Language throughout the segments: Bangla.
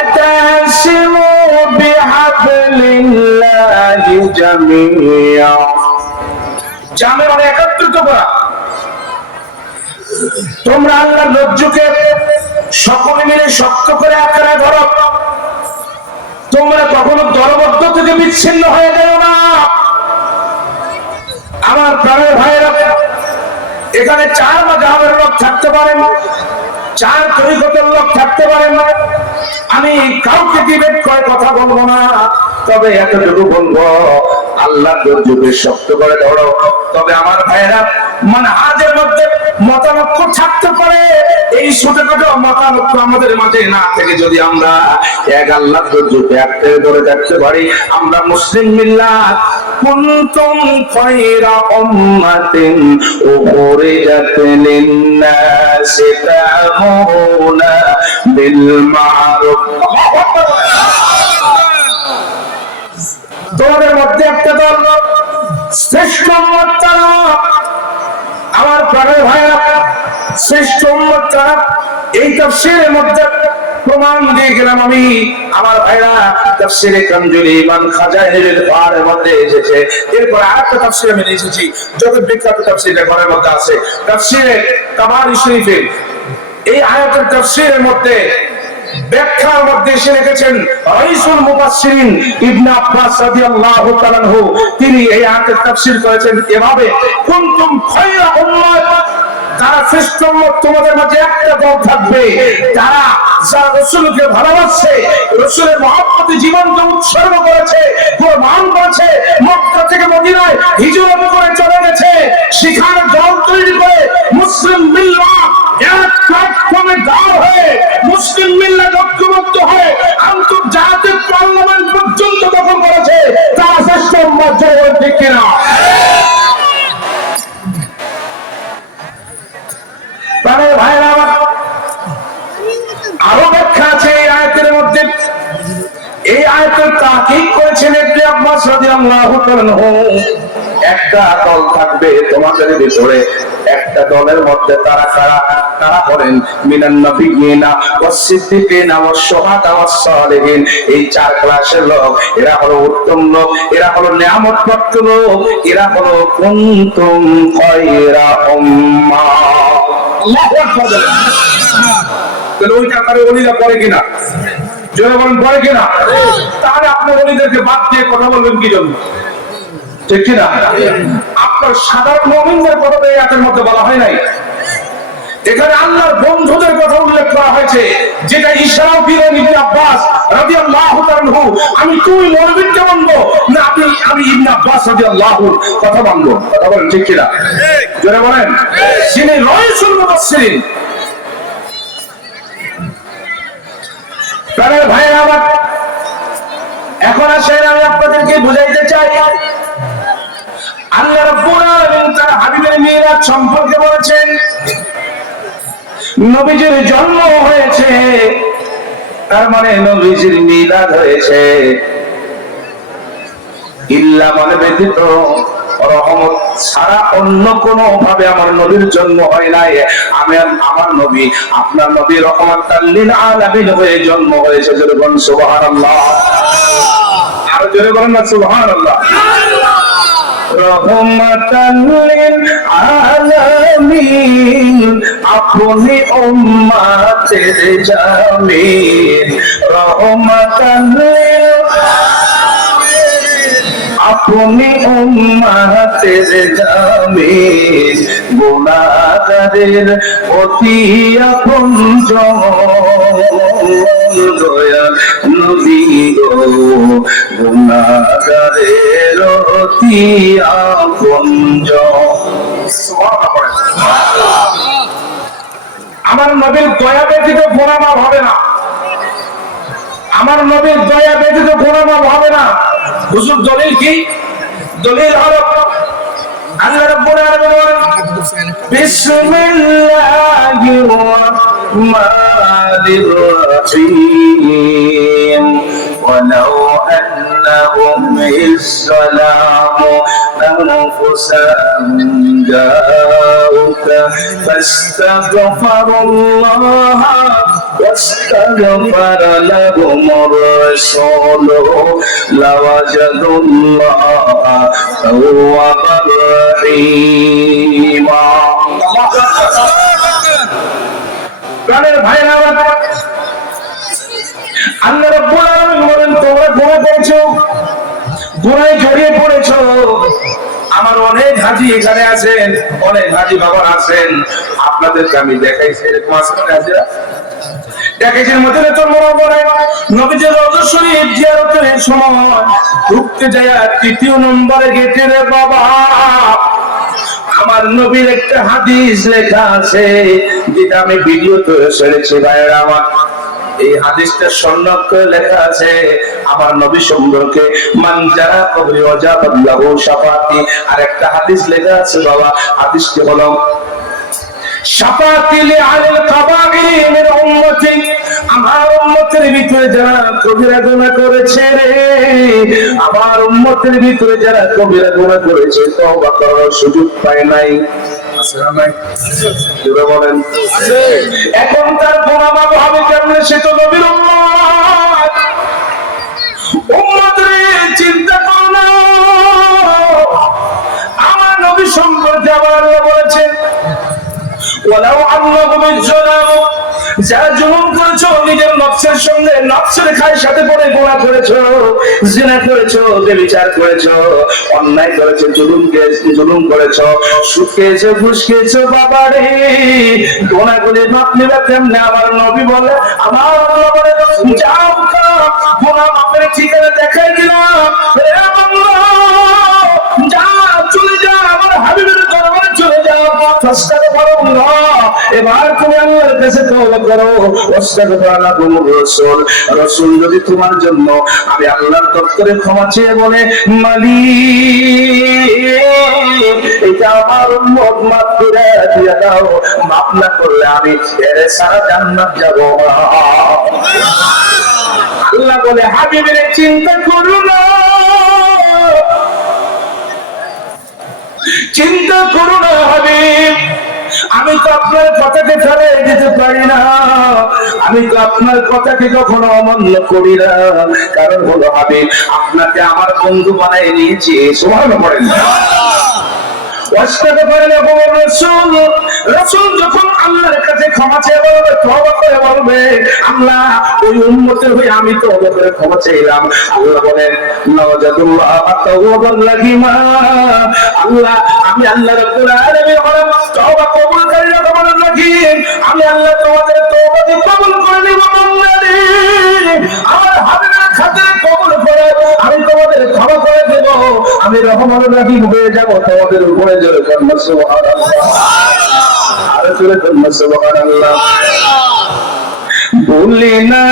وَاعْتَصِمُوا بِحَبْلِ اللَّهِ جَمِيعًا জামে মানে একত্রিত করা। তোমরা আল্লাহর রজ্জুকে সকলে মিলে শক্ত করে আঁকড়ে ধরো, তোমরা কখনো দলবদ্ধ থেকে বিচ্ছিন্ন হয়ে যাও না। আমার প্রাণের ভাইয়েরা, এখানে 4 মাযহাবের লোক থাকতে পারেন, 4 তরিকতের লোক থাকতে পারেন। আমি কাউকে ডিবেট করে কথা বলবো না, তবে এতটুকু বলবো, আল্লাহর রজ্জুকে শক্ত করে ধরো। তবে আমার ভাইয়েরা, মানহাজের মধ্যে মতানৈক্য থাকতে পারে, এই ছোটখাটো মতানৈক্য আমাদের মাঝে না থেকে যদি আমরা এক আল্লাহর রজ্জুকে আঁকড়ে ধরে থাকতে পারি, আমরা মুসলিম মিল্লাত। কুনতুম খায়রা উম্মাতিন উখরিজাত লিন-নাসি তা'মুরুনা বিল মা'রুফ। আল্লাহু আকবার। তোমাদের মধ্যে একটা দল শ্রেষ্ঠ উম্মত তারা, আমার প্রাণের ভাইরা, শ্রেষ্ঠ উম্মত তারা। এই তাফসীরের মধ্যে প্রমাণ দিয়ে গেলাম আমি। আমার ভাইরা, তাফসীরে কানজুল ঈমান খাজাইনুল বারের মধ্যে এসেছে। এরপর আরেকটা তাফসীর আমি নিয়ে এসেছি, জগৎ বিখ্যাত তাফসীরের ঘরের মধ্যে আছে, তাফসীরে তাবারি শরীফে। এই আয়াতের তাফসীরের মধ্যে ব্যাখ্যার মধ্যে এসে রেখেছেন রাইসুল মুফাসসিরিন ইবনে আব্বাস রাদিয়াল্লাহু তাআলা আনহু, তিনি এই আয়াতের তাফসীর করেছেন এভাবে, কুনতুম খায়রা উম্মাত, তারা শ্রেষ্ঠ উম্মত। তোমাদের মাঝে একটা দল থাকবে, যারা রাসূলকে ভালোবাসে, রাসূলের মহব্বতে জীবনকে উৎসর্গ করেছে, কুরবান করেছে, মক্কা থেকে মদিনায় হিজরত করে চলে গেছে, সেখানে দল তৈরি করে মুসলিম মিল্লাত এক প্ল্যাটফর্মে দাঁড় হয়ে মুসলিম মিল্লাত ঐক্যবদ্ধ হয়ে আন্তর্জাতিক পার্লামেন্ট পর্যন্ত দখল করেছে। তারা শ্রেষ্ঠ উম্মত, জোরে ঠিক কিনা? প্রাণের ভাইরা আমার, আরো ব্যাখ্যা আছে এই আয়াতের মধ্যে। এই আয়াতের তাহকিক করেছেন ইবনে আব্বাস রাদিয়াল্লাহু তাআলা আনহু। একটা দল থাকবে তোমাদের ভিতরে, একটা দলের মধ্যে তারা কারা? তারা হলেন মিনান নাবিয়িনা ওয়াস সিদ্দিকিনা ওয়াস শুহাদা ওয়াস সালিহিন। এই 4 ক্লাসের লোক, এরা হলো উত্তম লোক, এরা হলো নিয়ামতপ্রাপ্ত লোক, এরা হলো কুনতুম খায়রা উম্মাহ। আল্লাহু আকবার। তাহলে ওই টাকারে ওলিরা পড়ে কিনা? জোরে বলেন, পড়ে কিনা? তাহলে আপনি ওলিদেরকে বাদ দিয়ে কথা বলবেন কি জন্য? ঠিক কিনা? আপনার সাধারণ মুমিনদের কথা এই আয়াতের মধ্যে বলা হয় নাই। এখানে আল্লাহর বন্ধুদের কথা উল্লেখ করা হয়েছে, যেটা ইশারা দিলেন ইবনে আব্বাস রাদিয়াল্লাহু তাআলা আনহু। আমি তুই নবীকে মানবো না আমি ইবনে আব্বাস রাদিয়াল্লাহু কথা মানবো? কথা বলেন ঠিক কিনা? জোরে বলেন। যিনি রাইসুল মুফাসসিরিন। প্রাণের ভাইরা আমার, এখন আসেন আমি আপনাদেরকে বুঝাইতে চাই, আল্লাহ রাব্বুল আলামিন তার হাবিবের মিরাজ সম্পর্কে বলেছেন, নবীজির জন্ম হয়েছে, তার মানে নবীজির মিলাদ হয়েছে। ইল্লা মানে ব্যতীত, রহমত ছাড়া অন্য কোনো ভাবে আমার নবীর জন্ম হয় নাই। আমার নবী, আপনার নবী রহমাতাল লিল আলামিন হয়ে জন্ম হয়েছে। জোরে বলেন সুবহানাল্লাহ। আর জোরে বলেন না সুবহানাল্লাহ। রহমাতাল লিল আলামিন, আপনি উম্মতের জামিন। রহমাতাল লিল আপনি উম্মতের জামিন, গুনাহগারের অতি আপনজন। দয়াল নবী গো, গুনাহগারের অতি আপনজন। আমার নবীর দয়া ব্যতীত গুনাহ মাফ হবে না। আমার নবীর দয়া ব্যতীত গুনাহ মাফ হবে না। হুজুর দলিল কি? দলিল হলো আল্লাহ রাব্বুল আলামিন বলেন, বিসমিল্লাহির রাহমানির রাহিম, ওয়ালাউ আন্নাহুম ইসলামু আনফুসাহুম জাউকা ফাস্তাগফিরুল্লাহ استغفر لهم الرسول لوجدوا الله توابا رحيما প্রাণের ভাইরা আল্লাহ রাব্বুল আলামিন বলেন তোমরা গুনাহ করেছো, গুনাহে জড়িয়ে পড়েছো। আমার অনেক হাজি এখানে আছেন, অনেক হাজি বাবা আছেন, আপনাদেরকে আমি দেখাইছি এরকম আসলে হাজিরা দেখেছেন মদিনাতুল মুনাওয়ারায় নবীজির রওজা শরীফ জিয়ারতের সময় ঢুকতে যায় তৃতীয় নম্বরে গেটে রে বাবা আমার নবীর একটা হাদিস লেখা আছে যেটা আমি ভিডিওতে ছেড়েছি ভাইরা আমার। এই হাদিসটা সনদ করে লেখা আছে আমার নবী সম্পর্কে মান যারা কবরি ওয়াজাবাত লাহু শাফাতি। আর একটা হাদিস লেখা আছে বাবা, হাদিসটি হলো শাফাতি লিআল কাবাইরি মিন উম্মতি, আমার উম্মতের ভিতরে যারা কবিরা গুনাহ করেছে রে, আমার উম্মতের ভিতরে যারা কবিরা গুনাহ করেছে তওবা করার সুযোগ পায় নাই, বলেন এখন তার গুনাহ মাফ হবে কেমনে? সে তো নবীর উম্মত। উম্মত রে চিন্তা করো না, আমার নবী সম্পর্কে আল্লাহ বলেছেন ওয়ালাউ আন্নাহুম ইজ্জালামু, যারা জুলুম করেছো নিজের নফসের সঙ্গে, নফসের খায় সাথে পড়ে গুনাহ করেছো, জিনা করেছো, ব্যভিচার করেছো, অন্যায় করেছো, জুলুম করেছো, সুদ খেয়েছো, ঘুষ খেয়েছো, বাবা রে গুনাহগুলি মাপ নিবে কেমনে? আমার নবী বলে, আমার আল্লাহ বলে যাও গুনাহ মাপের ঠিকানা দেখাই দিলাম রে বান্দা, যা চলে যা আমার হাবিবের দরবারে চলে যাও, ফাস্তাগফিরুল্লাহ, এবার তুমি আল্লাহর কাছে তওবা করো, ওয়াস্তাগফির লাকুম রাসূল, রাসূল যদি তোমার জন্য আমি আল্লাহর দরবারে ক্ষমা চেয়ে বলে মালিক এটা আমার উম্মত মাফ করে দিয়ে দাও, মাফ না করলে আমি এর সারা জান্নাত যাব না। আল্লাহ বলে হাবিবের চিন্তা করো না, চিন্তা করো না হাবিব, আমি তো আপনার কথাকে ফেলে দিতে পারি না, আমি তো আপনার কথাকে কখনো অমান্য করি না, কারণ হলো হাবিব আপনাকে আমার বন্ধু বানিয়ে নিয়েছি। সুবহানাল্লাহ পড়েন রাসূল যখন আল্লাহর কাছে ক্ষমা চেয়ে বলবে, তওবা করে বলবে আল্লাহ ওই উম্মতের হয়ে আমি তওবা করে ক্ষমা চাইলাম, আল্লাহ বলেন লাওয়াজাদুল্লাহ তাওয়াবান রাহিমা, আল্লাহ আমি আল্লাহ রাব্বুল আলামিন হলাম তওবা কবুলকারী রহমান রাহিম, আমি আল্লাহ তোমাদের তওবা কবুল করে নিব বান্দারে, আমার হাবিবের খাতিরে কবুল করে আমি তোমাদের ক্ষমা করে দেব, আমি রহমান রাহিম হয়ে যাব তোমাদের উপরে। জোরে বলুন সুবহানাল্লাহ, আরে জোরে বলুন সুবহানাল্লাহ। ভুলি না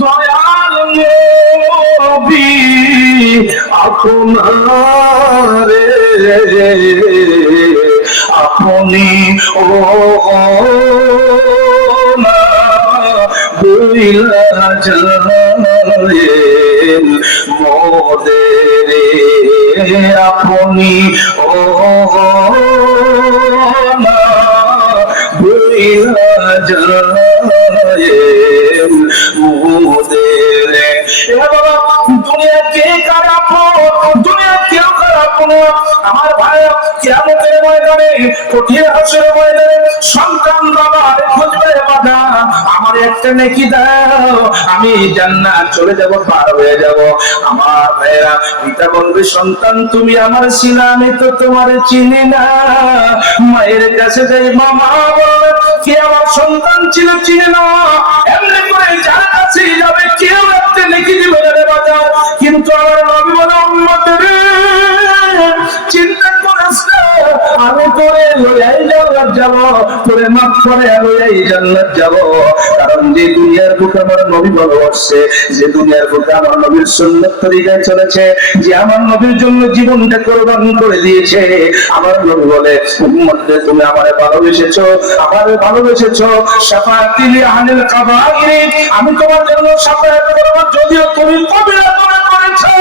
দয়াল নবী আপনারে, আপনি ও না বইলা যায় মোদেরে, আপনি ও না বইলা যায় মোদেরে। বাবা দুনিয়া কে খারাপ, দুনিয়া কেউ খারাপ না আমার ভাই, কিয়ামতের ময়দানে কঠিন হাসরের ময়দানে সন্তান বাবার খুঁজবে বাধা, আমার একটা নেকি দাও আমি জান্নাত চলে যাব, পার হয়ে যাব। আমার ভাইরা পিতা বলবে সন্তান তুমি আমার চিনা, আমি তো তোমার চিনি না। মায়ের কাছে যাই, মামা বলবে কে আমার সন্তান ছিল চিনে না, এমনি করে যার কাছে যাবে কেউ একটা নেকি দিবে রে বাজার। কিন্তু আমার নবী বলে উম্মতের চিন্তা করিস না, আমি তোরে লইয়াই জান্নাত যাব, তোরে মাফ করে লইয়াই জান্নাত যাব। কারণ যে দুনিয়ার বুকে আমার নবী ভালোবাসছে, যে দুনিয়ার বুকে আমার নবীর সুন্নাত তরিকায় চলেছে, যে আমার নবীর জন্য জীবনটা কোরবান করে দিয়েছে, আমার নবী বলে উম্মতরে তুমি আমারে ভালোবেসেছো, আমারে ভালোবেসেছো শাফাআতি লিআহলিল কাবাইর, আমি তোমার জন্য শাফাআত করব যদিও তুমি কবিরা গুনাহ করেছো।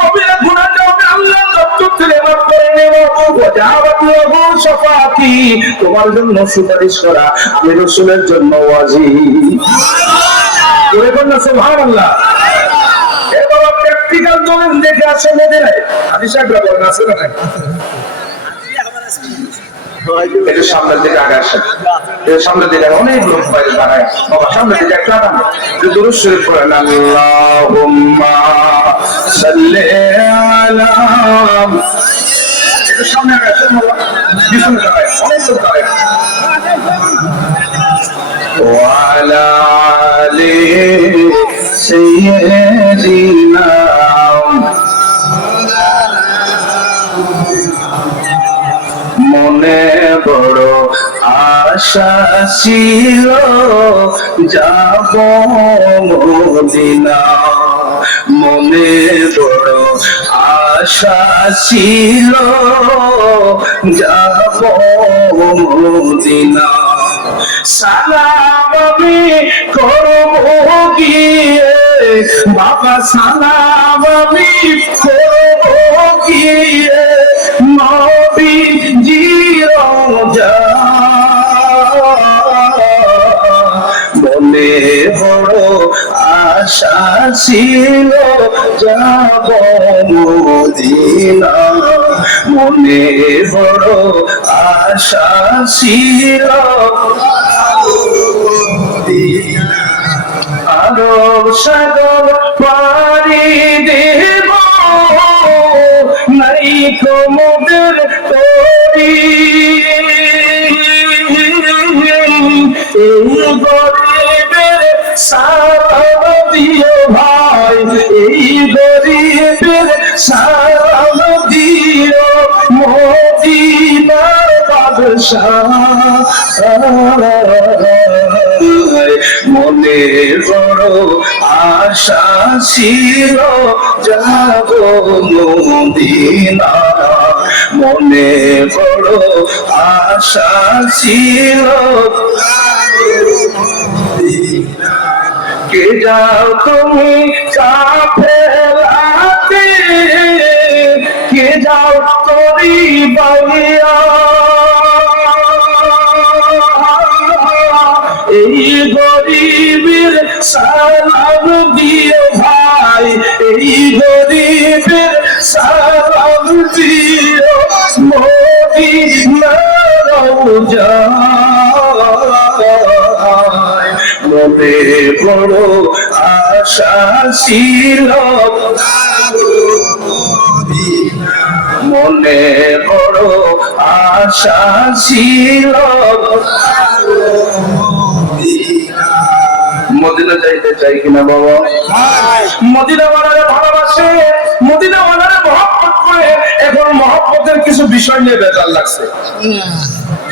কবিরা গুনাহটা আমি আল্লাহ যতটুকু তুলে মাফ করে নেব। ওয়াজাবাত লাহু শাফাআতি, তোমার জন্য সুপারিশ করা আমি রাসূলের জন্য ওয়াজিব। জোরে বলুন না সুবহানাল্লাহ। এবার প্র্যাকটিক্যাল দলিল দেখে আসে মদিনায় হাদিস আকরা বলেন আছে না নাই? একটু সামনের দিকে আগে আসেন, সামনের দিকে অনেক লোক বাইরে দাঁড়ায়, বাবা সামনের দিকে একটু আগান, দুরূদ শরীফ পড়েন। আল্লাহুম্মা সাল্লি আলা, একটু সামনে আগে আসেন বাবা, পিছনে দাঁড়ায় অনেক লোক দাঁড়ায়। ওয়া আলা আলি সাইয়্যিদিনা, মনে বড় আশা ছিল যাব মদিনা, মনে বড় আশা ছিল যাব মদিনা। সালাম আমি করব গিয়ে বাবা, সালাম আমি করব গিয়ে নবীজির মনে বড় আশা ছিল যাব মদিনা, মনে বড় আশা ছিল আরব সাগর পাড়ি দেব, নাই মোদের তরি, এই গরিবের সালাম দিও ভাই, এই গরিবের সালাম দিও মদিনার বাদশাহ, মনে বড় আশা ছিল যাব মদিনা, মনে বড় আশা ছিল। কে যাও তুমি কাফেলাতে, কে যাও তোরি বাইয়া, এই গরিবের সালাম দিও ভাই, এই গরিবের সালাম দিও মদিনার রওজায়, মনে বড় আশা ছিল, মনে বড় আশা ছিল। মদিনা যাইতে চাই কিনা বাবা? মদিনা ওয়ালারে ভালোবাসে, মদিনা ওয়ালারে মহব্বত করে, এখন মহব্বতের কিছু বিষয় নিয়ে বেজার লাগছে,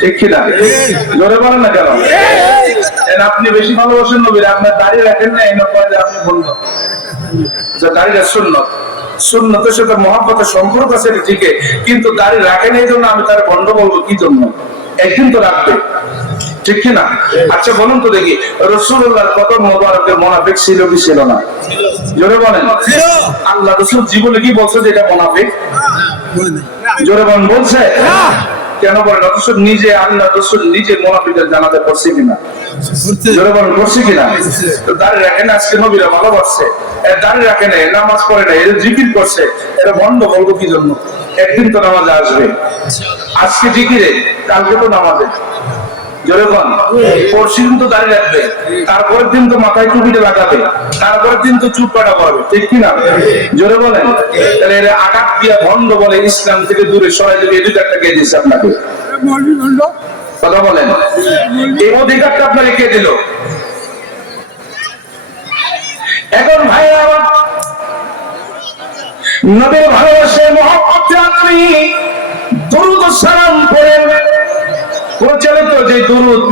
ঠিক কিনা? জোরে বলেন না কেন? আপনি বেশি ভালোবাসেন নবীর, আপনার দাড়ি রাখেন না, এই নয় আপনি বললেন যে দাড়িটা সুন্নত, সুন্নতের সাথে মহব্বতের সম্পর্ক আছে ঠিকই, কিন্তু দাড়ি রাখেন এই জন্য আমি তার বন্ধ বলবো কি জন্য? একদিন তো রাখবে, ঠিক কিনা? আচ্ছা বলুন তো দেখি, রাসূলুল্লাহর কদম মোবারকের মুনাফিক ছিল কি ছিল না? জোরে বলেন। আল্লাহ রাসূল জীবনে কি বলছে যে এটা মুনাফিক? জোরে বলেন, বলছে? কেন বলেন? রাসূল নিজে, আল্লাহ রাসূল নিজে মুনাফিকদের জানাতে পারছে কিনা? জোরে বলেন, করছে কিনা? তো দাঁড়িয়ে রাখেন, আজকে নবীরা ভালোবাসছে, দাঁড়িয়ে রাখে না, নামাজ পড়ে না, এর জিকির করছে, এটা বন্ধ বলবো কি জন্য? একদিন তো নামাজে আসবে, আজকে জিকিরে, কালকে তো নামাজে। জোরে বলেন, পরশুদিন তো দাঁড়িয়ে রাখবে, তারপরের দিন তো মাথায় টুপিটা লাগাবে, তারপরের দিন তো চুপ কাটা করবে, ঠিক কিনা? জোরে বলেন। তাহলে এর আঘাত দিয়া ভণ্ড বলে ইসলাম থেকে দূরে সরাই দেবে, এই অধিকারটা কে দিচ্ছে আপনাকে? কথা বলেন, এই অধিকারটা আপনাকে কে দিল? এখন ভাই আমার নবীর ভালোবাসে মহব্বতে আপনি দরুদ ও সালাম পড়েন, প্রচলিত যে দরুদ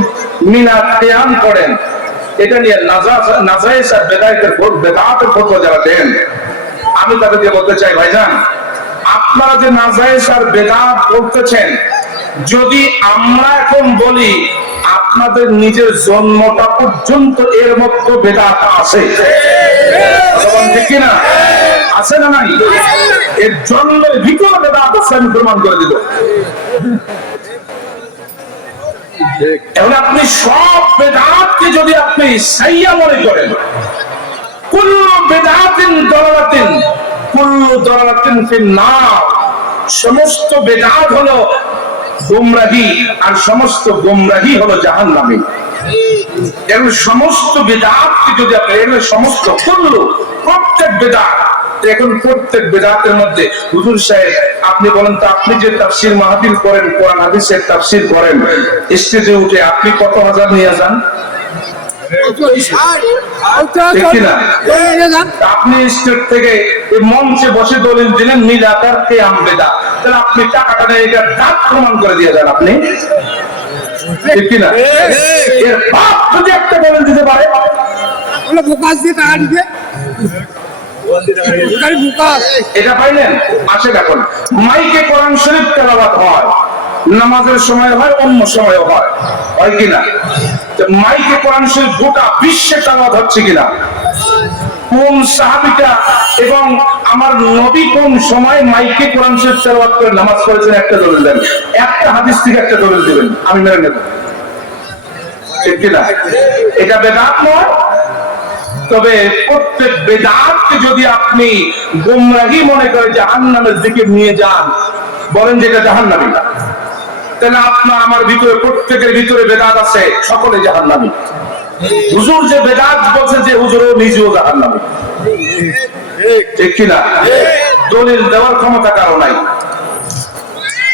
মিলাদ কিয়াম করেন, এটা নিয়ে নাজায়েজ আর বেদাতের ফতোয়া যারা দেন, আমি তাদেরকে বলতে চাই ভাইজান, আপনারা যে নাজায়েজ আর বেদাত বলতেছেন, যদি আমরা এখন বলি আপনাদের নিজের জন্মটা পর্যন্ত এর মধ্যে বেদাত আছে, ঠিক কিনা? আছে না নাই? এর জন্মের ভিতরে বেদাত আছে, আমি প্রমাণ করে দিব। এখন আপনি সব বেদাতকে যদি আপনি সাইয়া মনে করেন, কুল্লু বেদাতিন দলালাতিন কুল্লু দলালাতিন ফিন্নার, সমস্ত বেদাত হলো গোমরাহি, আর সমস্ত গোমরাহি হলো জাহান্নামী। এর সমস্ত বেদাতকে যদি আপনি, এর সমস্ত কুল্লু, প্রত্যেক বেদাত, এখন প্রত্যেক বেদাতের মধ্যে হুজুর সাহেব আপনি বলেন তো, আপনি যে তাফসীর মাহফিল করেন, কোরআন হাদিসের তাফসীর করেন, স্টেজে উঠে আপনি কত হাজার নিয়ে যান? আপনি স্টেজ থেকে মঞ্চে বসে দলিল দিলেন মিলাদার কিয়াম বেদাত, তাহলে আপনি টাকাটা নিয়ে এটা দাঁত প্রমাণ করে দিয়ে যান আপনি, ঠিক কিনা? এর বাপ যদি একটা দলিল দিতে পারে, টাকা দিতে এটা পাইলেন। আসে দেখুন, মাইকে কোরআন শরীফ তেলাওয়াত হয়, নামাজের সময় হয়, অন্য সময় হয়, হয় কিনা? মাইকে কোরআন শরীফ গোটা বিশ্বে তেলাওয়াত হচ্ছে কিনা? কোন সাহাবীটা এবং আমার নবী কোন সময় মাইকে কোরআন শরীফ তেলাওয়াত করে নামাজ পড়েছেন? একটা দলিল দেন, একটা হাদিস থেকে একটা দলিল দিবেন, আমি মেনে নেব, ঠিক কিনা? এটা বেদাত নয়। তবে প্রত্যেক বেদাতকে যদি আপনি গোমরাহি মনে করে জাহান্নামের দিকে নিয়ে যান, বলেন যে এটা জাহান্নামী, তাহলে আপনার আমার ভিতরে, প্রত্যেকের ভিতরে বেদাত আছে, সকলে জাহান্নামী। হুজুর যে বেদাত বলছে, যে হুজুরও নিজেও জাহান্নামী, ঠিক কিনা? দলিল দেওয়ার ক্ষমতা কারো নাই।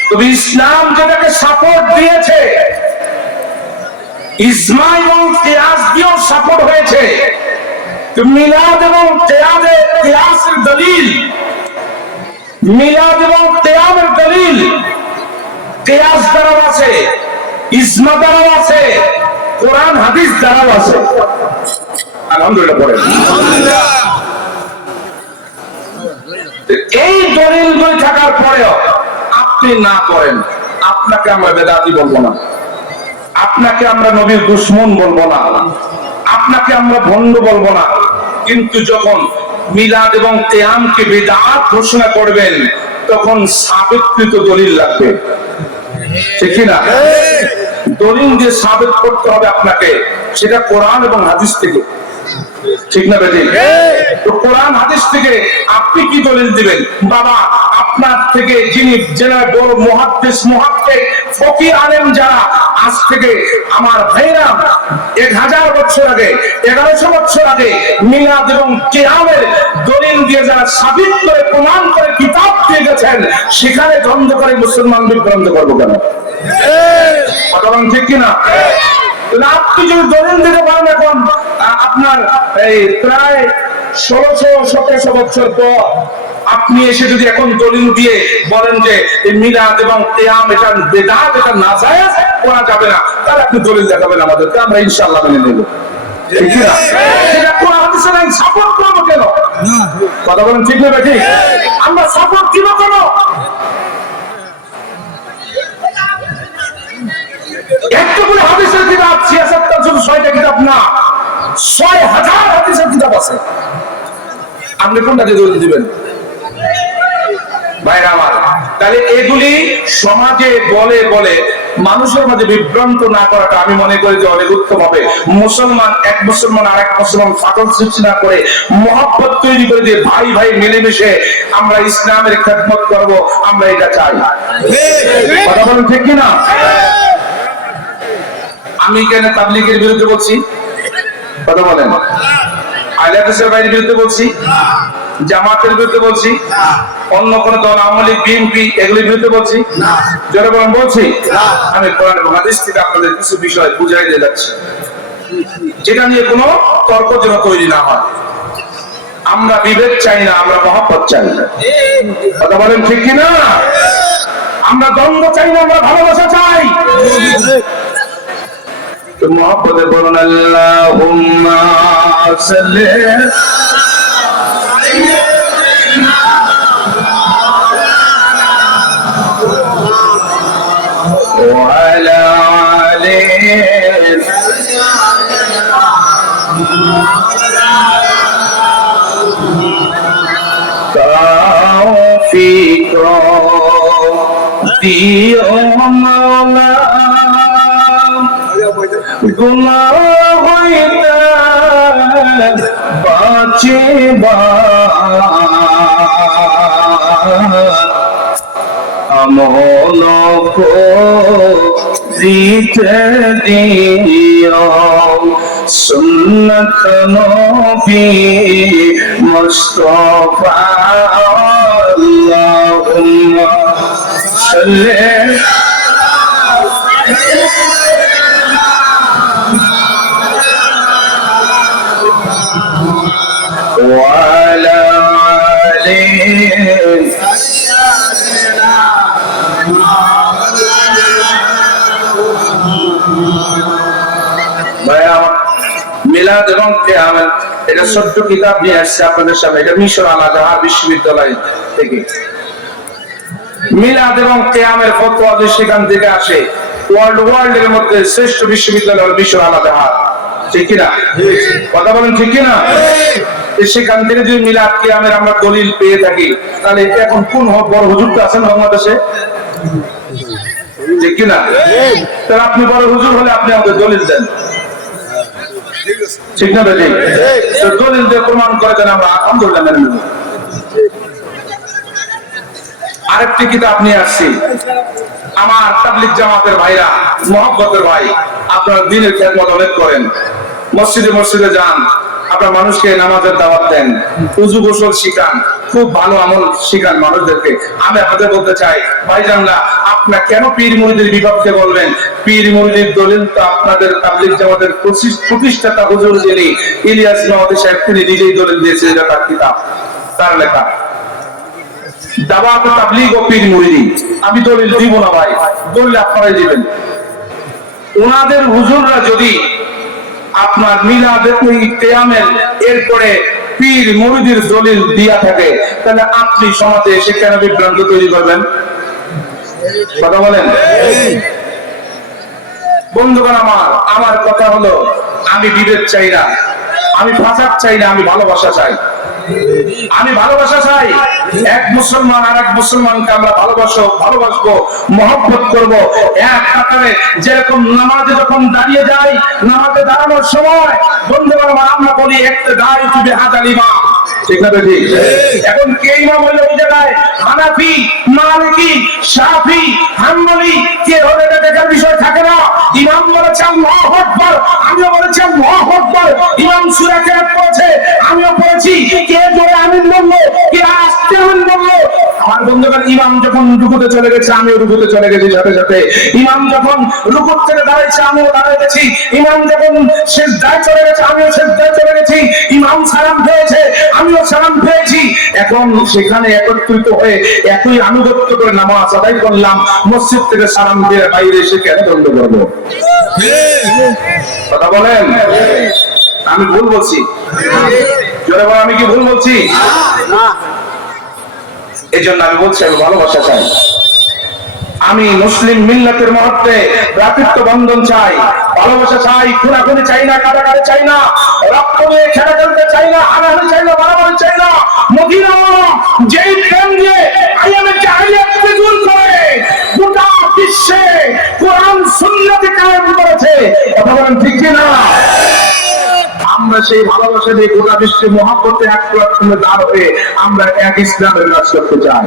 তবে ইসলাম যেটাকে সাপোর্ট দিয়েছে, ইজমা এবং কিয়াস দিয়েও সাপোর্ট হয়েছে। মিলাদ এবং কিয়াসের দলিল, মিলাদ এবং কিয়ামের দলিল কিয়াস দ্বারাও আছে, ইজমা দ্বারাও আছে, কোরআন হাদিস দ্বারাও আছে। আলহামদুলিল্লাহ পড়েন। এই দলিলগুলি থাকার পরেও আপনি না করেন, আপনাকে আমরা বেদাতি বলবো না, আপনাকে আমরা নবীর দুশমন বলবো না, আপনাকে আমরা ভণ্ড বলবো না। কিন্তু যখন মিলাদ এবং কিয়ামকে বিদআত ঘোষণা করবেন, তখন সাবিতকৃত দলিল লাগবে, ঠিক না? দলিল দিয়ে সাবিত করতে হবে আপনাকে, সেটা কোরআন এবং হাদিস থেকে, ঠিক না বেটি? তো কোরআন হাদিস থেকে আপনি কি দলিল দিবেন? বাবা, আপনার থেকে যিনি জেনার বড় মুহাদ্দিস, মুহাক্কিক, ফকিহ আলেম যারা, আজ থেকে আমার ভাইরা 1000 বছর আগে, 1100 বছর আগে মিলাদ এবং কিয়ামের দলিল দিয়ে যারা সাবিত করে, প্রমাণ করে কিতাব দিয়ে গেছেন, সেখানে দ্বন্দ্ব করে মুসলমান বিভ্রান্ত করবো কেন? কথা বলেন ঠিক কিনা? আপনি যদি দলিল দিতে পারেন, এখন আপনার এই প্রায় 1600-1700 বছর পর আপনি এসে যদি এখন দলিল দিয়ে বলেন যে মিলাদ এবং কিয়াম এটা বেদাত, এটা নাজায়েজ, করা যাবে না, তাহলে আপনি দলিল দেখাবেন আমাদেরকে, আমরা ইনশাআল্লাহ মেনে নেব, ঠিক না? সেটা কোরআন হাদিসে নাই, সাপোর্ট করব কেন? কথা বলেন ঠিক না বেটি? আমরা সাপোর্ট দিব কেন? একটা করে হাদিসের কিতাব, সিয়াসাতটা শুধু 6টা কিতাব না, 6000 হাদিসের কিতাব আছে। আপনি কোনটাকে দলিল দিবেন ভাইরা আমার? তাহলে এগুলি সমাজে বলে বলে মানুষের মাঝে বিভ্রান্ত না করাটা আমি মনে করি যে অনেক উত্তম হবে। মুসলমান এক মুসলমান আর এক মুসলমান ফাটল সৃষ্টি না করে মহব্বত তৈরি করে দিয়ে ভাই ভাই মিলেমিশে আমরা ইসলামের খেদমত করব, আমরা এটা চাই। কথা বলেন ঠিক কিনা? আমি কেন তাবলীগের বিরুদ্ধে বলছি? কথা বলেন। আহলে হাদিসের বাইরের বিরুদ্ধে বলছি? জামাতের বিরুদ্ধে বলছি? অন্য কোন দল, আওয়ামী লীগ, বিএনপি, এগুলির বিরুদ্ধে বলছি? যারা বলেন বলছি? আমি কোরআন এবং হাদিস থেকে আপনাদের কিছু বিষয় বুঝাই দিয়ে যাচ্ছি, যেটা নিয়ে কোনো তর্ক যেন তৈরি না হয়। আমরা বিভেদ চাই না, আমরা মহব্বত চাই। কথা বলেন ঠিক কিনা? আমরা দ্বন্দ্ব চাই না, আমরা ভালোবাসা চাই। তো মহব্বতে বলুন আল্লাহুম্মা সাল্লি وعلى آله তৌফিক দিও মাওলা গুনাহ হইতে বাঁচিবার আমল দিতে দিও সুন্নত নবী মুস্তাফা আল্লাহুম্মা সাল্লি وعلى آله মিলাদ এবং কিয়ামত এটা ছোট্ট কিতাব নিয়ে আসছে আপনাদের সামনে। এটা মিশর আল আজহার বিশ্ববিদ্যালয় থেকে মিলাদ এবং কিয়ামের ফতোয়া সেখান থেকে আসে। ওয়ার্ল্ড এর মধ্যে শ্রেষ্ঠ বিশ্ববিদ্যালয় হল মিশর আল আজহার, ঠিক কিনা? কথা বলেন ঠিক কিনা? সেখান থেকে যদি মিলাদ কিয়ামের আমরা দলিল পেয়ে থাকি, তাহলে এখন কোন বড় হুজুরটা আছেন বাংলাদেশে, ঠিক কিনা? তাহলে আপনি বড় হুজুর হলে আপনি আমাদের দলিল দেন, ঠিক না? বেঠিক দলিল দিয়ে প্রমাণ করে দেন, আমরা আলহামদুলিল্লাহ মেনে নেব। আরেকটি কিতাব নিয়ে আসছি, আমার তাবলীগ জামাতের ভাইরা, মহব্বতের ভাই, আপনারা দ্বীনের খেদমত অনেক করেন, মসজিদে মসজিদে যান, আপনার মানুষকে নামাজের দাওয়াত দেন, উযু গোসল শিখান, খুব ভালো আমল শিখান মানুষদেরকে। আমি আপনাদের বলতে চাই ভাইজানরা, আপনারা কেন পীর মুরিদের বিপক্ষে বলবেন? পীর মুরিদের দলিল তো আপনাদের তাবলীগ জামাতের প্রতিষ্ঠাতা হুজুর যিনি ইলিয়াস মাওলানা সাহেব, তিনি নিজেই দলিল দিয়েছেন, এটা তার কিতাব, তার লেখা দাওয়াত তাবলীগ ও পীর মুরিদি। আমি দলিল দিব না ভাই, দলিল আপনারাই দিবেন। ওনাদের হুজুররা যদি আপনার মিলাদের ওই কিয়ামের এরপরে পীর মুরিদের দলিল দিয়া থাকে, তাহলে আপনি সমাজে এসে কেন বিভ্রান্ত তৈরি করবেন? কথা বলেন বন্ধুগণ। আমার কথা হলো, আমি বিভেদ চাই না, আমি ফাসাদ চাই না, আমি ভালোবাসা চাই। আমি ভালোবাসা চাই, এক মুসলমান আর এক মুসলমানকে আমরা ভালোবাসবো, মহব্বত করব। এক কাতারে যেরকম নামাজে যখন দাঁড়িয়ে যাই, নামাজে দাঁড়ানোর সময় বন্ধুগণ আমরা বলি ইক্তেদাই বিহাদাল ইমাম, ঠিক না? ঠিক। এখন কে ইমাম হলো ওই জায়গায়? হানাফি, মালিকি, শাফি, হাম্বলি, কে হলে এটা দেখার বিষয় থাকে না। ইমাম বলেছে আল্লাহু আকবার, আমিও বলেছি আল্লাহু আকবার। ইমাম সূরা কেরাত পড়েছে, আমিও পড়েছি। কে জোরে আমিন বললো, কে আস্তে আমিন বললো। আমার বন্ধুগণ, ইমাম যখন রুকুতে চলে গেছে, আমিও রুকুতে চলে গেছি সাথে সাথে। ইমাম যখন রুকু থেকে দাঁড়াইছে, আমিও দাঁড়িয়ে গেছি। ইমাম যখন সিজদায় চলে গেছে, আমিও সিজদায় চলে গেছি। ইমাম সালাম পেয়েছে, আমিও সালাম পেয়েছি। এখন সেখানে একত্রিত হয়ে একই আনুগত্য করে নামাজ আদায় করলাম। মসজিদ থেকে সালাম দিয়ে বাইরে এসে কেন দণ্ড করবো? কথা বলেন, আমি ভুল বলছি? জোরে বল, আমি কি ভুল বলছি? এই জন্য আমি বলছি, আমি ভালোবাসা চাই। আমি মুসলিম মিল্লাতের মধ্যে ভ্রাতৃত্ব বন্ধন চাই, ভালোবাসা চাই, খুনাখুনি চাই না, কাটাকাটি চাই না, রক্ত দিয়ে খেলা খেলতে চাই না, হানাহানি চাই না, মারামারি চাই না। মদিনা যেই প্রেম দিয়ে আইয়ামে জাহিলিয়াতকে দূর করে গোটা বিশ্বে কোরআন সুন্নাত কায়েম করেছে। কথা বলেন ঠিক কি না? আমরা সেই ভালোবাসা দিয়ে গোটা বিশ্বে মহব্বতে এক প্ল্যাটফর্মে দাঁড় হয়ে আমরা এক ইসলামের কাজ করতে চাই।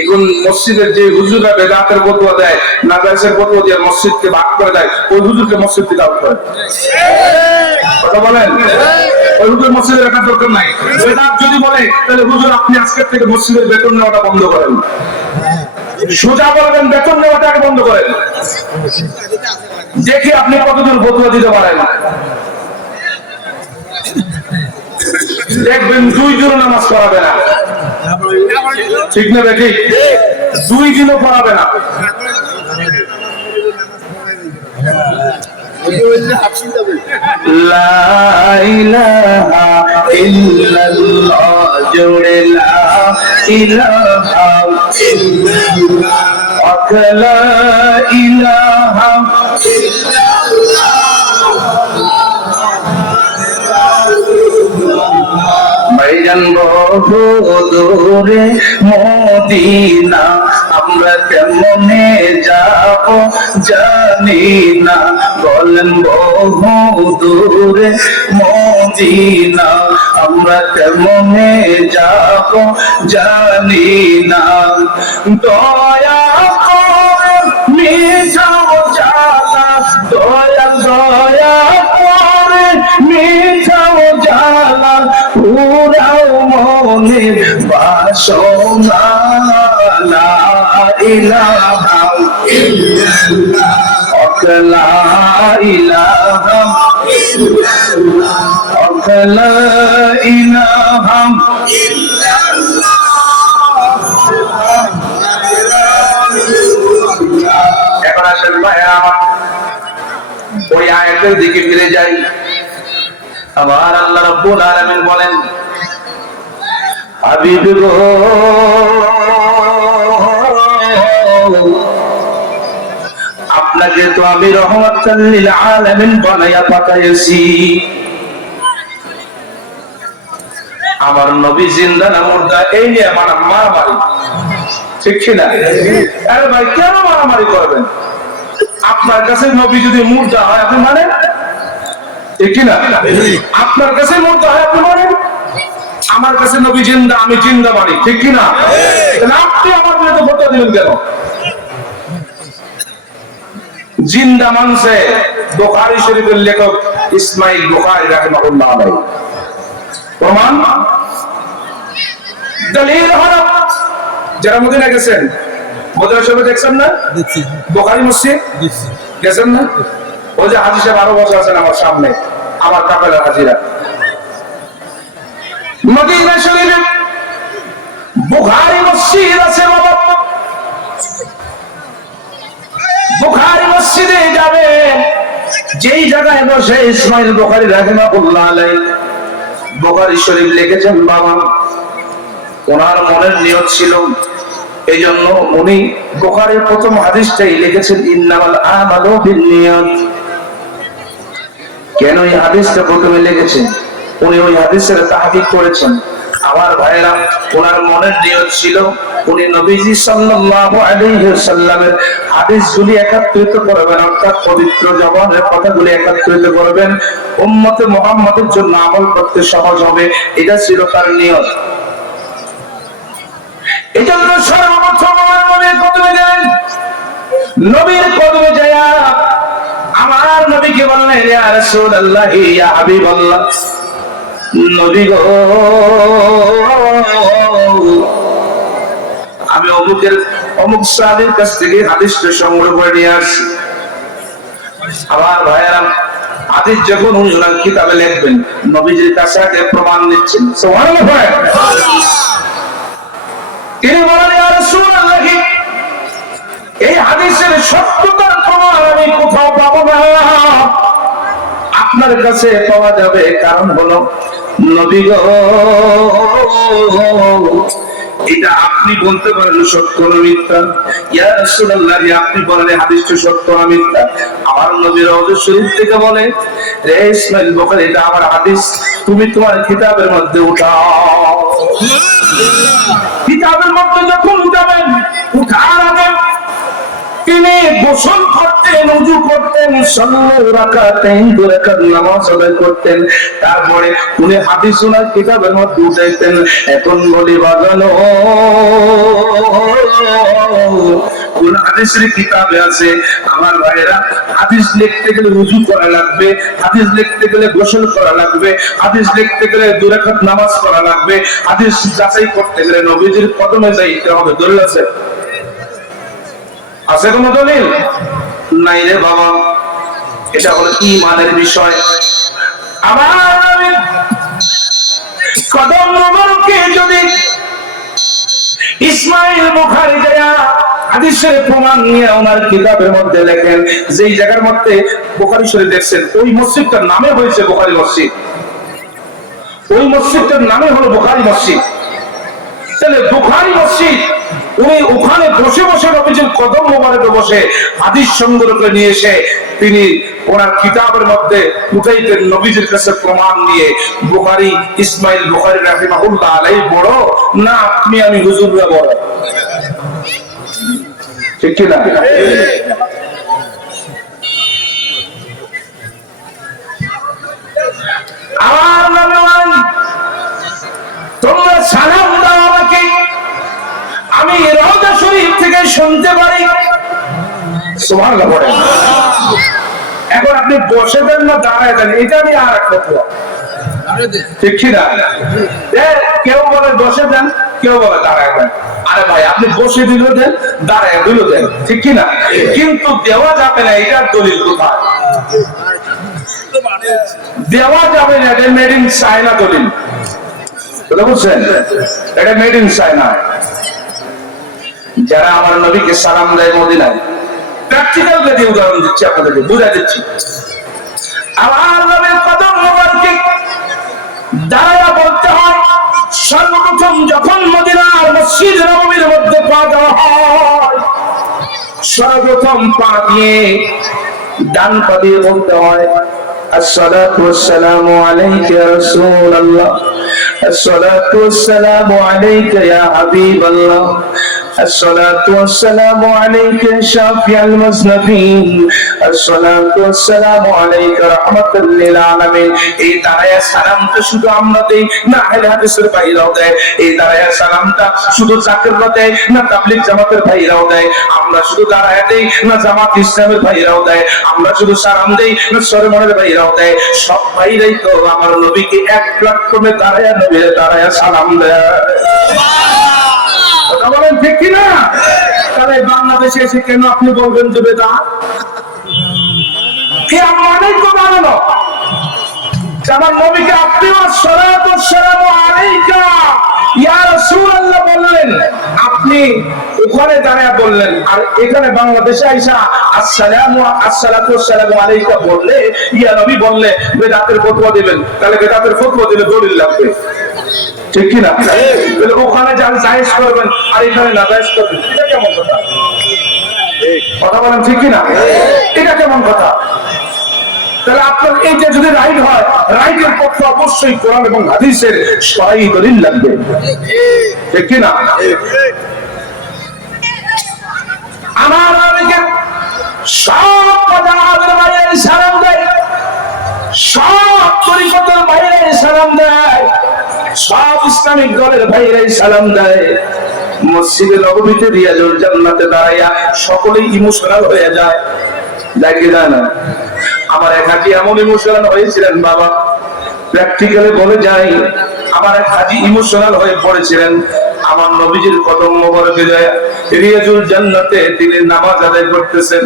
এখন মসজিদের যে হুজুররা বেদাতের ফতোয়া দেয়, নাজায়েজের ফতোয়া দিয়ে মসজিদকে ভাগ করে দেয়, ওই হুজুরকে মসজিদ থেকে আউট করে। কথা বলেন, ওই হুজুর মসজিদের রাখার দরকার নাই। বেদাত যদি বলে, তাহলে হুজুর আপনি আজকের থেকে মসজিদের বেতন নেওয়াটা বন্ধ করেন। সোজা বলবেন, বেতন নেওয়াটাকে বন্ধ করেন। দেখি আপনি কতদূর ফতোয়া দিতে পারেন। দেখবেন 2 দিনও নামাজ পড়াবে না, ঠিক না? ঠিক, 2 দিনও পড়াবে না। লা ইলাহা ইল্লাল্লাহ, জোরে লা ইলাহা ইল্লাল্লাহ, লা ইলাহা ইল্লাল্লাহ। ভাইজান বহু দূরে মদিনা, আমরা কেমনে যাব জানি না। বলেন বহু দূরে মদিনা, আমরা কেমনে যাব জানি না। দয়া করে মিটাও জ্বালা, দয়াল দয়া করে মিটাও জ্বালা, পুরাও মনের বাসনা। লা ইলাহা ইল্লাল্লাহ, লা ইলাহা ইল্লাল্লাহ, লা ইলাহা ইল্লাল্লাহ। এখন আসেন ভাইয়া, ওই আয়াতের দিকে ফিরে যাই। আবার আল্লাহ রাব্বুল আলামিন বলেন, হাবিব গো আপনাকে তো আমি রহমাতাল লিল আলামিন বানায়া পাঠাইছি। আমার নবী জিন্দা না মুর্দা এই নিয়ে মারামারি, ঠিক কিনা? আরে ভাই কেন মারামারি করবেন? আপনার কাছে নবী যদি মুর্দা হয় আপনি মানেন, ঠিক কিনা? আপনার কাছে মুর্দা হয় আপনি মানেন, আমার কাছে নবী জিন্দা, আমি জিন্দা মানি, ঠিক কিনা? আপনি আমার বিরুদ্ধে ভোট দিলেন কেন? জিন্দা মানছে বুখারী শরীফের লেখক ইসমাইল বুখারী রাহিমাহুল্লাহ আলাইহি। প্রমাণ দলিল হলো, যারা মদিনা গেছেন, মদিনা শরীফে দেখছেন না? দেখছি। বুখারী মসজিদ দেখছি, গেছেন না? ওই যে হাজী সাহেব আরো বসে আছেন আমার সামনে, আমার কাফেলার হাজিরা। মদিনা শরীফে বুখারী মসজিদ আছে বাবা। বুখারী মসজিদে যাবেন, যেই জায়গায় বসে ইসমাইল বুখারী রাহিমাহুল্লাহ আলাইহি বুখারী শরীফ লিখেছেন বাবা, ওনার মনের নিয়ত ছিল, এই জন্য উনি বুখারীর প্রথম হাদিসটাই লিখেছেন ইন্নামাল আমালু বিন্নিয়াত। কেন এই হাদিসটা প্রথমে লিখেছেন? উনি ওই হাদিসের তাহকিক করেছেন। আমার ভাইরা, ওনার মনের নিয়ত ছিল উনি নবীজি সাল্লাল্লাহু আলাইহি ওয়াসাল্লামের হাদিসগুলি একত্রিত করবেন, অর্থাৎ পবিত্র জবানের কথাগুলি একত্রিত করবেন, উম্মতে মুহাম্মাদের জন্য আমল করতে সহজ হবে, এটা ছিল তার নিয়ত। এজন্য সর্বপ্রথম নবীর কদমে গেলেন। নবীর কদমে যায় আমার নবীকে বললেন, ইয়া রাসূলুল্লাহ, ইয়া হাবিবাল্লাহ, নবী গো আমি অমুক সাহাবীর কাছ থেকে হাদিসটা সংগ্রহ করে নিয়ে আসছি। আমার ভাইয়েরা, হাদিস যখন উনি ওনার কিতাবে লিখবেন, নবীজির কাছে আগে প্রমাণ নিচ্ছেন। সুবহানাল্লাহ। তিনি বলেন, ইয়া রাসূলুল্লাহ, এই হাদিসের সত্যতার প্রমাণ আমি কোথাও পাবো না, আপনার কাছে পাওয়া যাবে। কারণ হলো নবী গো, এটা আপনি বলতে পারেন সত্য না মিথ্যা। ইয়া রাসূলুল্লাহ, আপনি বলেন হাদিসটা সত্য না মিথ্যা। আমার নবীর রওজা শরীফ থেকে বলে, রে ইসমাইল বুখারী, এটা আমার হাদিস, তুমি তোমার কিতাবের মধ্যে উঠাও। কিতাবের মধ্যে যখন উঠাবেন, উঠার আগে তিনি গোসল করতেন, ওযু করতেন, সাল্লাল্লাহু রাকাতাইন, 2 রাকাত নামাজ আদায় করতেন, তারপরে উনি হাদিস ওনার কিতাবের মধ্যে উঠাইতেন। এখন বলি বাজানো, কোন হাদিসের কিতাবে আছে আমার ভাইয়েরা, হাদিস লিখতে গেলে ওযু করা লাগবে, হাদিস লিখতে গেলে গোসল করা লাগবে, হাদিস লিখতে গেলে 2 রাকাত নামাজ পড়া লাগবে, হাদিস যাচাই করতে গেলে নবীজির কদমে যাইতে হবে। দলিল আছে? আছে কোন দলিল? নাই রে বাবা। এটা হলো ঈমানের বিষয়। আমার কদম মোবারকে যদি ইসমাইল বুখারী যায়া হাদিসের প্রমাণ নিয়ে ওনার কিতাবের মধ্যে লেখেন, যেই জায়গার মধ্যে বুখারী শরীফ দেখছেন, ওই মসজিদটার নামে হয়েছে বুখারী মসজিদ, ওই মসজিদটার নামে হলো বুখারী মসজিদ। তাহলে বুখারী মসজিদ উনি ওখানে বসে বসে নবীজির কদম মোবারকে বসে হাদিস সংগ্রহ করে নিয়ে এসে তিনি ওনার কিতাবের মধ্যে উঠাইতেন নবীজির কাছে প্রমাণ নিয়ে। বুখারী, ইসমাইল বুখারী রাহিমাহুল্লাহ আলাইহি বড় না আমি হুজুররা বড়? ঠিক কি না? তোমরা সালাম দাও আমাকে, আমি রওজা শরীফ থেকে শুনতে পারি। সুবহানাল্লাহ বলেন। এখন আপনি বসে দেন না দাঁড়ায় দেন, এটা নিয়ে আর এক কথা। ঠিক কি না? কেউ বলে বসে দেন, কেউ বলে দাঁড়ায় দেন। আরে ভাই, আপনি বসে দিল দেন, দাঁড়ায় দিল দেন, ঠিক কি না? কিন্তু দেওয়া যাবে না, এটার দলিল কোথায়? দেওয়া যাবে না, এটা মেড ইন চায়না দলিল। বুঝছেন? এটা মেড ইন চায়না। যারা আমার নবীকে সালাম দেয় মদিনায়, প্র্যাকটিক্যাল দিয়ে উদাহরণ দিচ্ছি আপনাদেরকে, বুঝাই দিচ্ছি। আমার নবীর কদম মোবারকে দাঁড়ায়া বলতে হয়, সর্বপ্রথম যখন মদিনার মসজিদ নববীর মধ্যে পা দেওয়া হয়, সর্বপ্রথম পা দিয়ে ডান পা দিয়ে বলতে হয় আসসালাতু ওয়াসসালামু আলাইকা ইয়া রাসূলুল্লাহ, আসসালাতু ওয়াসসালামু আলাইকা ইয়া হাবিবাল্লাহ, الصلاة والسلام عليك شافي المذنبين, الصلاة والسلام عليك رحمة للعالمين। এই দাঁড়ায়া সালামটা শুধু আমরা দেই না আহলে হাদিসের ভাইরাও দেয়? এই দাঁড়ায়া সালামটা শুধু জাকিররা দেয় না তাবলীগ জামাতের ভাইরাও দেয়? আমরা শুধু দাঁড়ায়া দেই না জামাত ইসলামের ভাইরাও দেয়? আমরা শুধু সালাম দেই না সরমনের ভাইরাও দেয়? সব ভাইরাই তো আমার নবীকে এক প্ল্যাটফর্মে দাঁড়ায়া নবীর দাঁড়ায়া সালাম দেয়। কথা বলেন ঠিক কিনা? তাহলে বাংলাদেশে এসে কেন আপনি বলবেন যে বেদাত? কি আমাদের তো বানানো আমার নবীকে আপনিও আসসালাতু ওয়াসসালামু আলাইকা ইয়া রাসূলুল্লাহ বললেন, আপনি ওখানে দাঁড়ায় বললেন, আর এখানে বাংলাদেশে আইসা আসসালাতু ওয়াসসালামু আলাইকা বললে, ইয়া নবী বললে বেদাতের ফতোয়া দিবেন। তাহলে বেদাতের ফতোয়া দিলে দলিল লাগবে, ঠিক কি না? ওখানে যান জায়েজ করবেন আর এখানে না জায়েজ করবেন, এটা কেমন কথা? কথা বলেন ঠিক কি না? এটা কেমন কথা? তাহলে আপনার এইটা যদি রাইট হয়, রাইটের পক্ষে অবশ্যই কোরআন এবং হাদিসের সরাসরি দলিল লাগবে, ঠিক কি না? আমার নবীকে সব পদার্থের বাইরে সালাম দেয়, সব তরিকতের বাইরে সালাম দেয়, সব ইসলামিক দলের বাইরে সালাম দেয়। মসজিদে নববীতে রিয়াজুল জান্নাতে দাঁড়াইয়া সকলেই ইমোশনাল হয়ে যায়, দেখে যায় না? আমার এক হাজি এমন ইমোশনাল হয়েছিলেন বাবা, প্র্যাকটিক্যালি বলে যাই, আমার এক হাজি ইমোশনাল হয়ে পড়েছিলেন। আমার নবীজির কদম মোবারকে যায় রিয়াজুল জান্নাতে তিনি নামাজ আদায় করতেছেন।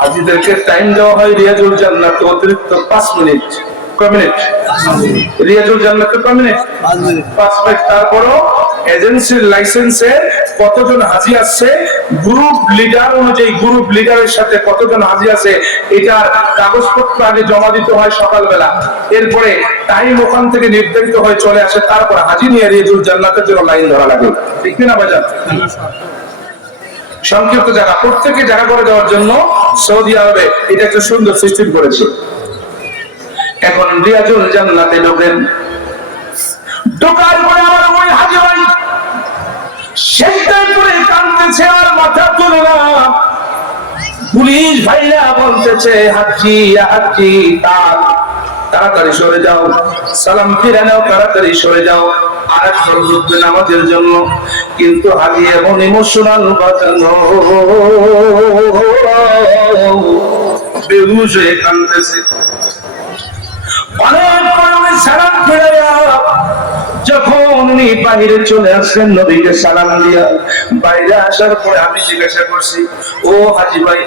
হাজিদেরকে টাইম দেওয়া হয় রিয়াজুল জান্নাতে অতিরিক্ত 5 মিনিট। কয় মিনিট? রিয়াজুল জান্নাতে কয় মিনিট? 5 মিনিট। তারপরও এজেন্সির লাইসেন্সে কতজন হাজি আছে, গ্রুপ লিডার অনুযায়ী গ্রুপ লিডারের সাথে কতজন হাজি আছে এটার কাগজপত্র আগে জমা দিতে হয় সকালবেলা। এরপরে টাইম ওখান থেকে নির্ধারিত হয়ে চলে আসে, তারপর হাজি নিয়ে রিয়াজুল জান্নাতের জন্য লাইন ধরা লাগে, ঠিক না বাজার? সংক্ষিপ্ত জায়গা, প্রত্যেকে জায়গা করে দেওয়ার জন্য সৌদি আরবে এটা একটা সুন্দর সিস্টেম করেছে। এখন রিয়াজুল জান্নাতে ঢোকেন, ঢোকার পরে আমার ওই হাজি ভাই সেটাই করে কাঁদতেছে আর মাথা তুলে না। পুলিশ ভাইরা বলতেছে হাজি হাজি তাড়াতাড়ি সরে যাও, সালাম ফিরে নাও, তাড়াতাড়ি সরে যাও, আর এক ফরজ উঠবে নামাজের জন্য। কিন্তু হাজি এমন ইমোশনাল বাজানো, বেহুশ হয়ে কাঁদতেছে। অনেক পরে সালাম ফিরে যখন উনি বাইরে চলে আসলেন নবীকে সালাম দিয়া, বাইরে আসার পরে আমি জিজ্ঞাসা করছি, ও হাজি ভাই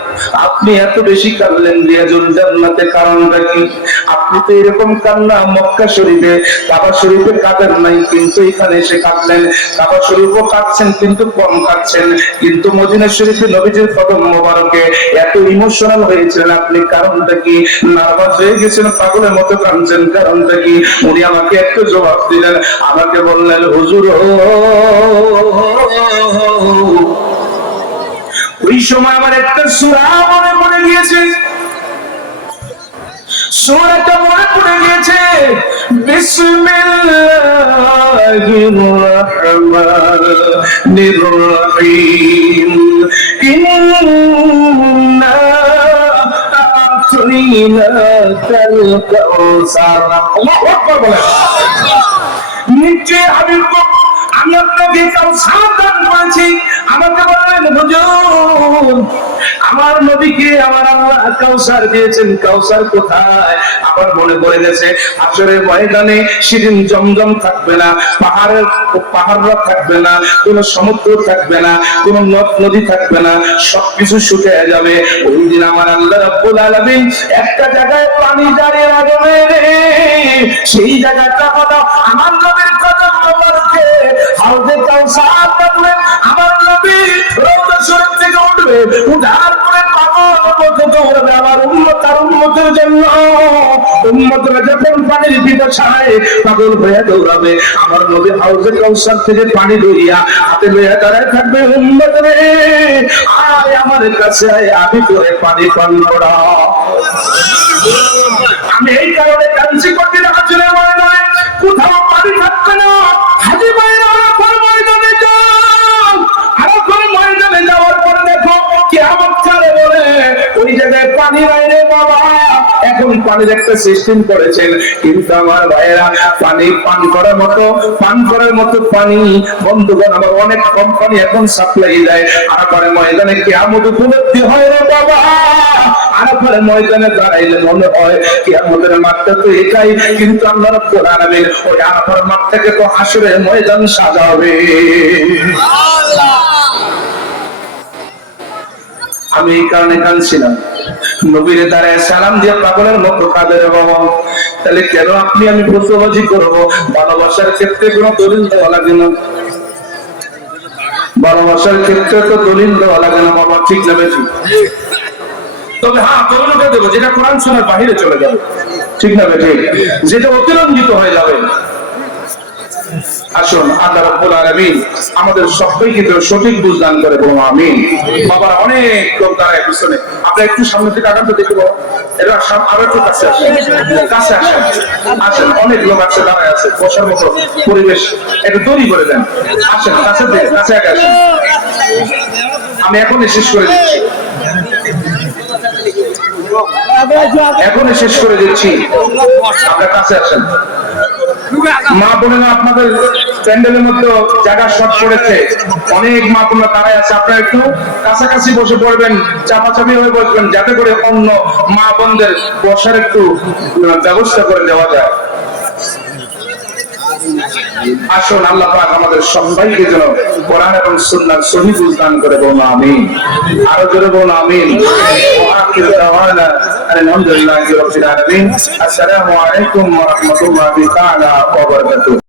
আপনি এত বেশি কাঁদলেন রিয়াজুল জান্নাতে, কারণটা কি? আপনি তো এরকম কান্না মক্কা শরীফে কাবা শরীফে কাঁদেন নাই, কিন্তু এখানে এসে কাঁদলেন। কাবা শরীফও কাঁদছেন কিন্তু কম কাঁদছেন, কিন্তু মদিনা শরীফে নবীজির কদম মোবারকে এত ইমোশনাল হয়েছিলেন আপনি, কারণটা কি? নার্ভাস হয়ে গেছেন, পাগলের মতো কাঁদছেন, কারণটা কি? উনি আমাকে একটু জবাব দিলেন, আমাকে বললেন, হুজুর ওই সময় আমার একটা সূরা মনে পড়ে গিয়েছে, সূরাটা মনে পড়ে গিয়েছে, বিসমিল্লাহির রহমানির রহিম, ইন্না আ'তাইনাকাল কাউসার। আল্লাহু আকবার বলেন। নিচে হাবিব, আমি আপনাকে কাউসার দান করেছি। আমাকে বললেন, হুজুর আমার নবীকে আমার আল্লাহ কাউসার দিয়েছেন, কাউসার কোথায়? আমার মনে পড়ে গেছে, হাশরের ময়দানে সেদিন জমজম থাকবে না, পাহাড় থাকবে না, কোন সমুদ্র থাকবে না, কোন নদ নদী থাকবে না, সবকিছু শুকিয়ে যাবে। ওই দিন আমার আল্লাহ রাব্বুল আলামিন একটা জায়গায় পানি দাঁড়িয়ে রাখবে, সেই জায়গাটা হলো আমার নবীর কদম মোবারকে হাউজে কাউসার থাকবে। আমার নবী রওজা শরীফ থেকে উঠবে, উঠার পরে পাগল মতো দৌড়াবে আমার উম্মত আর উম্মতের জন্য। উম্মতরা যখন পানির পিপাসায় পাগল হয়ে দৌড়াবে, আমার নবী হাউজে কাউসার থেকে পানি লইয়া হাতে লইয়া দাঁড়ায় থাকবে, উম্মত রে আয় আমার কাছে আয়, আমি তোরে পানি পান করা। আমি এই কারণে কাঞ্চি কঠিন হাজুরের ময়দানে কোথাও পানি থাকবে না। হাজি ভাইরা আরাফার ময়দানে যাও, আরাফার ময়দানে যাওয়ার পরে দেখো কিয়ামত কালে বলে ওই জায়গায় পানি নাই রে বাবা। এখন পানির একটা সিস্টেম করেছেন, কিন্তু আমার ভাইয়েরা পানি পান করার মতো পানি বন্ধুগণ আমার অনেক কোম্পানি এখন সাপ্লাই দেয়। আরাফার ময়দানে কিয়ামত উপলব্ধি হয় রে বাবা। আরাফার ময়দানে দাঁড়াইলে মনে হয় কিয়ামতের মাঠটা তো একাই, কিন্তু আল্লাহ রাব্বুল আলামিন ওই আরাফার মাঠটাকে তো হাশরের ময়দান সাজাবে। আমি এই কারণে কাঁদছিলাম, নবীরে দাঁড়ায় সালাম দিয়ে পাগলের মতো কাঁদে রে বাবা। তাহলে কেন আপনি আমি প্রশ্নবাজি করবো? ভালোবাসার ক্ষেত্রে কোনো দলিল দেওয়া লাগে না, ভালোবাসার ক্ষেত্রে তো দলিল দেওয়া লাগে না বাবা, ঠিক না বেশি? তবে হ্যাঁ, দলিলটা দেবো যেটা কোরআন সুন্নাহর বাহিরে চলে যাবে, ঠিক না বেশি? যেটা অতিরঞ্জিত হয়ে যাবে। আসুন আল্লাহ রাব্বুল আলামিন আমাদের সবাইকে সঠিক বুঝ দান করে, বলুন আমিন। বাবা অনেক লোক দাঁড়ায় পিছনে, আপনারা একটু সামনে থেকে আগান তো দেখবো। এরা আরো একটু কাছে আসেন, কাছে আসেন, আসেন। অনেক লোক আছে, দাঁড়ায় আছে, বসার মতো পরিবেশ একটু তৈরি করে দেন। আসেন কাছে থেকে, কাছে আগে আসেন। আমি এখনই শেষ করে দিচ্ছি, এখনই শেষ করে দিচ্ছি, আপনার কাছে আসেন। মা বোনেরা আপনাদের প্যান্ডেলের মধ্যে জায়গা শর্ট পড়েছে, অনেক মা বোনেরা দাঁড়ায় আছে, আপনারা একটু কাছাকাছি বসে পড়বেন, চাপাচাপি হয়ে বসবেন, যাতে করে অন্য মা বোনদের বসার একটু ব্যবস্থা করে দেওয়া যায়। আসুন আল্লাহ পাক আমাদের সবাইকে যেন কোরআন এবং সুন্নাহর সহিহ বুঝ দান করে, বলুন আমিন। আরো জোরে বলুন আমিন। ওয়া আখিরু দাওয়ানা আলহামদুলিল্লাহি রাব্বিল আলামিন। আসসালামু আলাইকুম ওয়া রাহমাতুল্লাহি তাআলা ওয়া বারাকাতুহু।